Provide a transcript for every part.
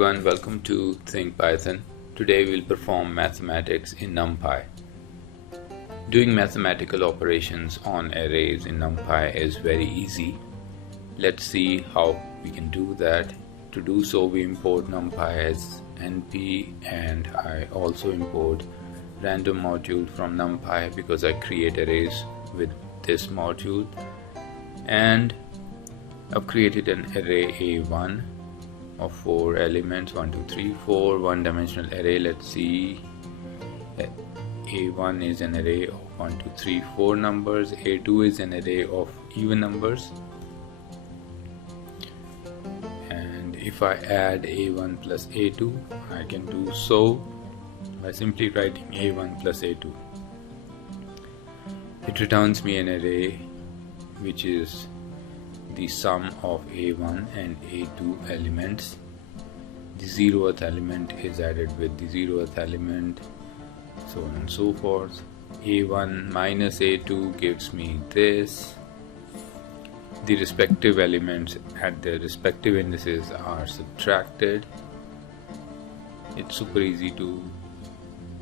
everyone, welcome to Think Python. Today we'll perform mathematics in Numpy. Doing mathematical operations on arrays in Numpy is very easy. Let's see how we can do that. To do so, we import Numpy as np, and I also import random module from Numpy because I create arrays with this module. And I've created an array A1 of 4 elements, 1, 2, 3, 4, one-dimensional array. Let's see. A1 is an array of 1, 2, 3, 4 numbers. A2 is an array of even numbers. And if I add A1 plus A2, I can do so by simply writing A1 plus A2. It returns me an array which is the sum of A1 and A2 elements. The 0th element is added with the 0th element, so on and so forth. A1 minus A2 gives me this. The respective elements at their respective indices are subtracted. It's super easy to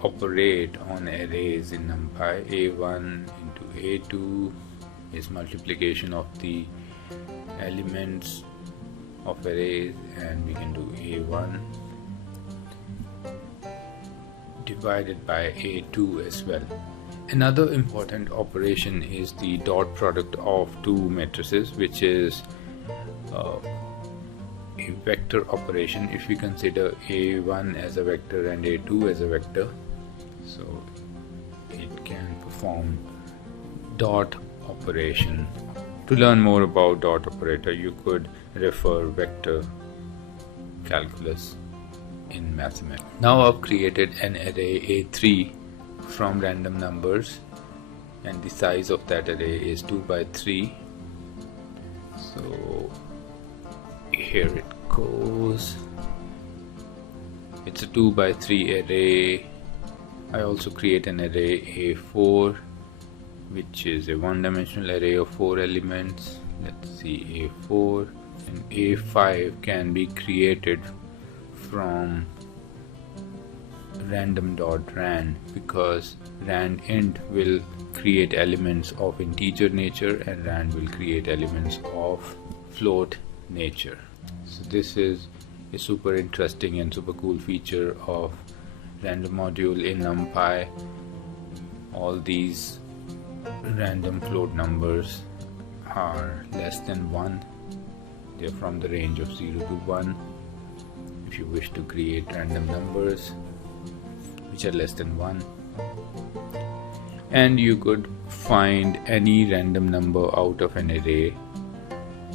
operate on arrays in Numpy. A1 into A2 is multiplication of the elements of arrays, and we can do A1 divided by A2 as well. Another important operation is the dot product of two matrices, which is a vector operation if we consider A1 as a vector and A2 as a vector. So it can perform dot operation. To learn more about dot operator, you could refer vector calculus in mathematics. Now I've created an array A3 from random numbers, and the size of that array is 2 by 3. So here it goes. It's a 2 by 3 array. I also create an array A4, which is a one-dimensional array of 4 elements. Let's see, A4 and A5 can be created from random.rand because rand_int will create elements of integer nature and rand will create elements of float nature. So this is a super interesting and super cool feature of random module in Numpy. All these random float numbers are less than 1. They're from the range of 0 to 1. If you wish to create random numbers which are less than 1, and you could find any random number out of an array.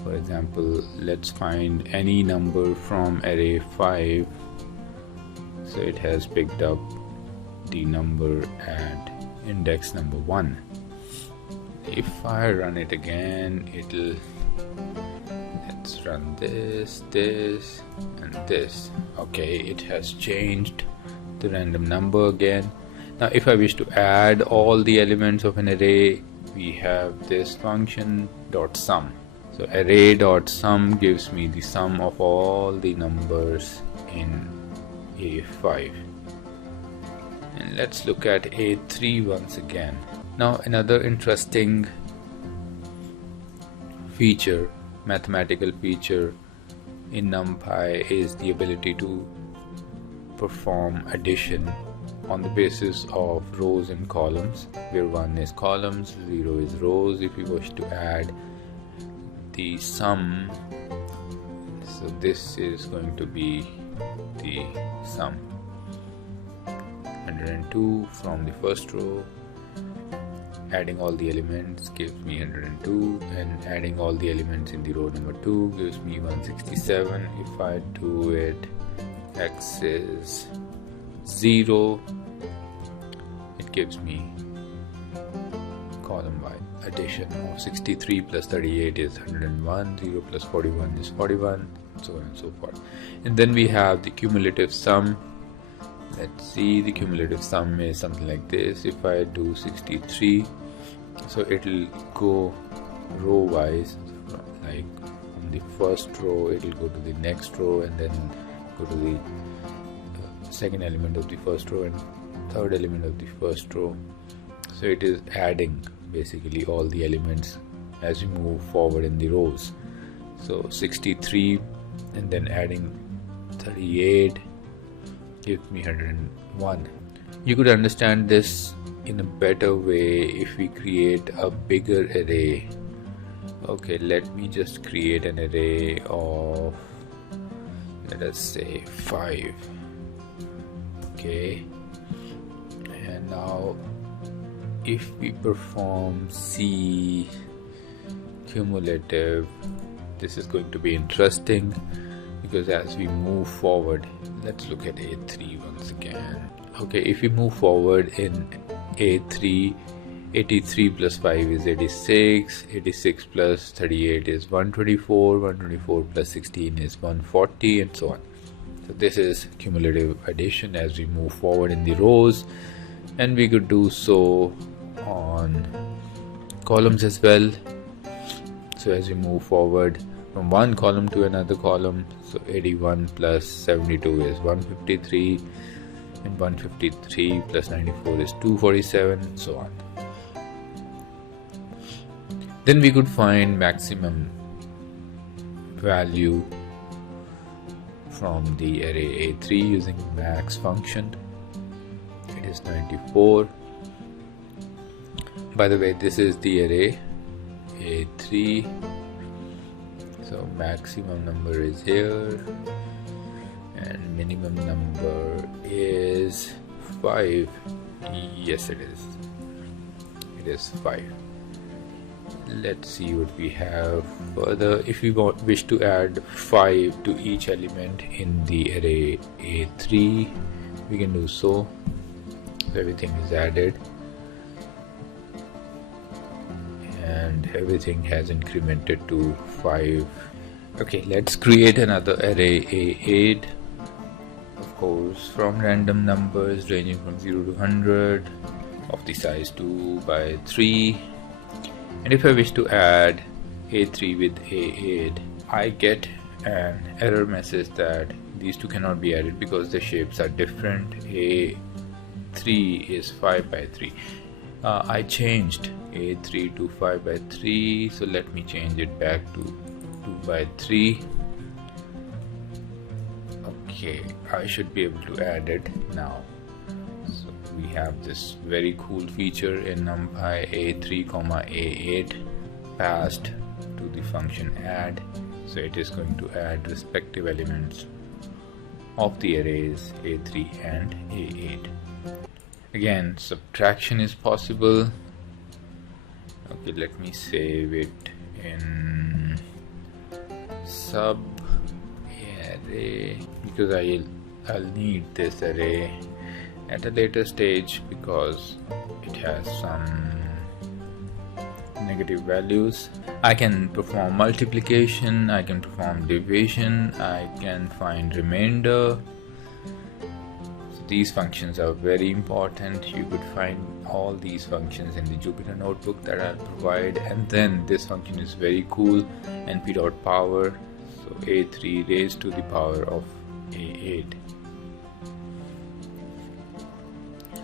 For example, let's find any number from array 5. So it has picked up the number at index number 1. If I run it again, let's run this, and this. Okay, it has changed the random number again. Now if I wish to add all the elements of an array, we have this function .sum. So array.sum gives me the sum of all the numbers in A5. And let's look at A3 once again. Now another interesting feature, mathematical feature in Numpy is the ability to perform addition on the basis of rows and columns, where 1 is columns, 0 is rows. If you wish to add the sum, so this is going to be the sum. 102 from the first row, adding all the elements gives me 102, and adding all the elements in the row number 2 gives me 167. If I do it, x is 0, it gives me column by addition of 63 plus 38 is 101, 0 plus 41 is 41, so on and so forth. And then we have the cumulative sum. Let's see, the cumulative sum is something like this. If I do 63, so it will go row wise, like on the first row it will go to the next row, and then go to the second element of the first row and third element of the first row. So it is adding basically all the elements as we move forward in the rows. So 63 and then adding 38 gives me 101. You could understand this in a better way if we create a bigger array. Okay, let me just create an array of, let us say, 5. Okay, and now if we perform C cumulative, this is going to be interesting because as we move forward, let's look at A3 once again. Okay, if we move forward in A3, 83 plus 5 is 86, 86 plus 38 is 124, 124 plus 16 is 140, and so on. So this is cumulative addition as we move forward in the rows, and we could do so on columns as well. So as we move forward from one column to another column, so 81 plus 72 is 153, and 153 plus 94 is 247, and so on. Then we could find maximum value from the array A3 using max function. It is 94. By the way, this is the array A3. So maximum number is here and minimum number is 5. Yes, it is. It is 5. Let's see what we have further. If we wish to add 5 to each element in the array A3, we can do so. Everything is added and everything has incremented to 5. Okay, let's create another array A8, of course, from random numbers ranging from 0 to 100 of the size 2 by 3. And if I wish to add A3 with A8, I get an error message that these two cannot be added because the shapes are different. A3 is 5 by 3. I changed A3 to 5 by 3, so let me change it back to 2 by 3. Okay, I should be able to add it now. So we have this very cool feature in Numpy, A3, A8 passed to the function add. So it is going to add respective elements of the arrays A3 and A8. Again, subtraction is possible. Okay, let me save it in sub array because I'll need this array at a later stage because it has some negative values. I can perform multiplication, I can perform division, I can find remainder. So these functions are very important. You could find all these functions in the Jupyter notebook that I'll provide. And then this function is very cool, np.power, so A3 raised to the power of A8.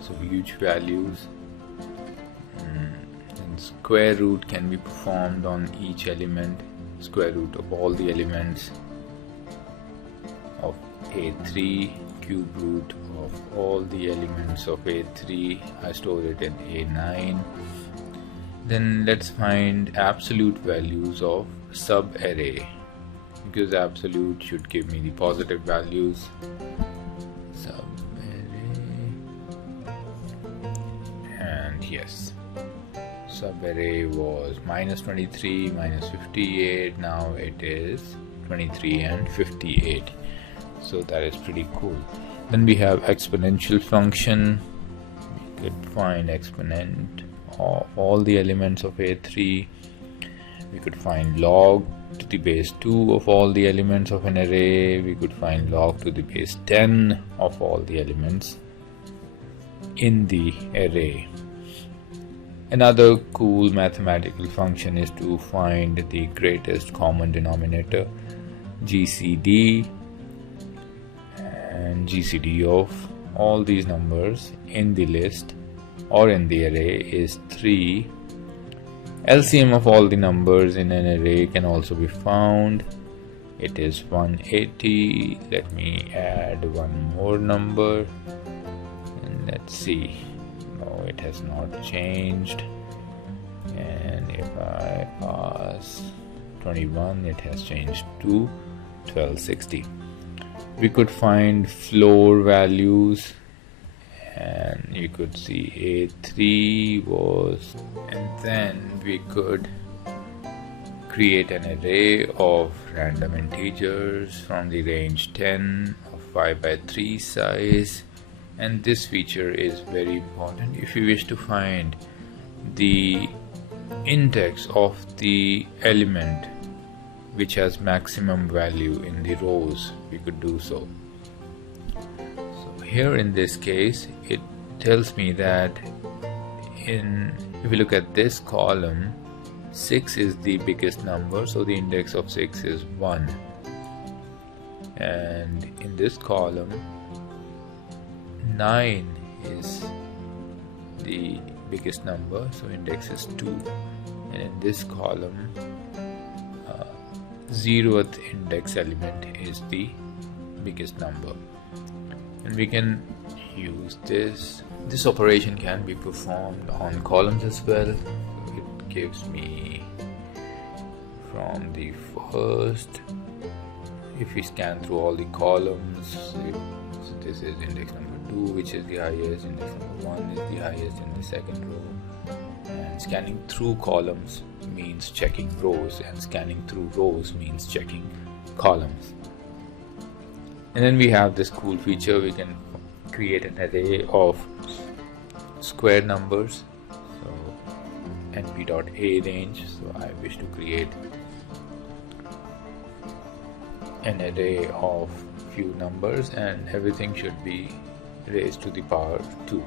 So huge values. And square root can be performed on each element, square root of all the elements of A3, cube root of all the elements of A3. I store it in A9. Then let's find absolute values of sub array, because absolute should give me the positive values. Sub array, and yes, sub array was minus 23, minus 58. Now it is 23 and 58. So that is pretty cool. Then we have exponential function. We could find exponent of all the elements of A3. We could find log to the base 2 of all the elements of an array. We could find log to the base 10 of all the elements in the array. Another cool mathematical function is to find the greatest common denominator, GCD. and GCD of all these numbers in the list or in the array is 3. LCM of all the numbers in an array can also be found. It is 180. Let me add one more number and let's see. No, it has not changed. And if I pass 21, it has changed to 1260. We could find floor values, and you could see A3 was, and then we could create an array of random integers from the range 10 of 5 by 3 size. And this feature is very important. If you wish to find the index of the element which has maximum value in the rows, we could do so. So here in this case, it tells me that if you look at this column, 6 is the biggest number, so the index of 6 is 1. And in this column, 9 is the biggest number, so index is 2. And in this column, 0th index element is the biggest number. And we can use this. This operation can be performed on columns as well. So it gives me from the first, if we scan through all the columns, so this is index number 2, which is the highest, index number 1 is the highest in the second row. And scanning through columns means checking rows, and scanning through rows means checking columns. And then we have this cool feature, we can create an array of square numbers. So np.arange, so I wish to create an array of few numbers, and everything should be raised to the power 2.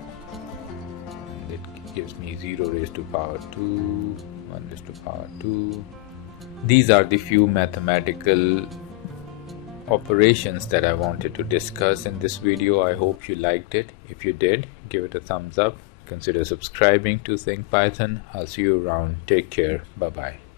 And it gives me 0 raised to power 2, 1 raised to power 2. These are the few mathematical operations that I wanted to discuss in this video. I hope you liked it. If you did, give it a thumbs up. Consider subscribing to Think Python. I'll see you around. Take care. Bye bye.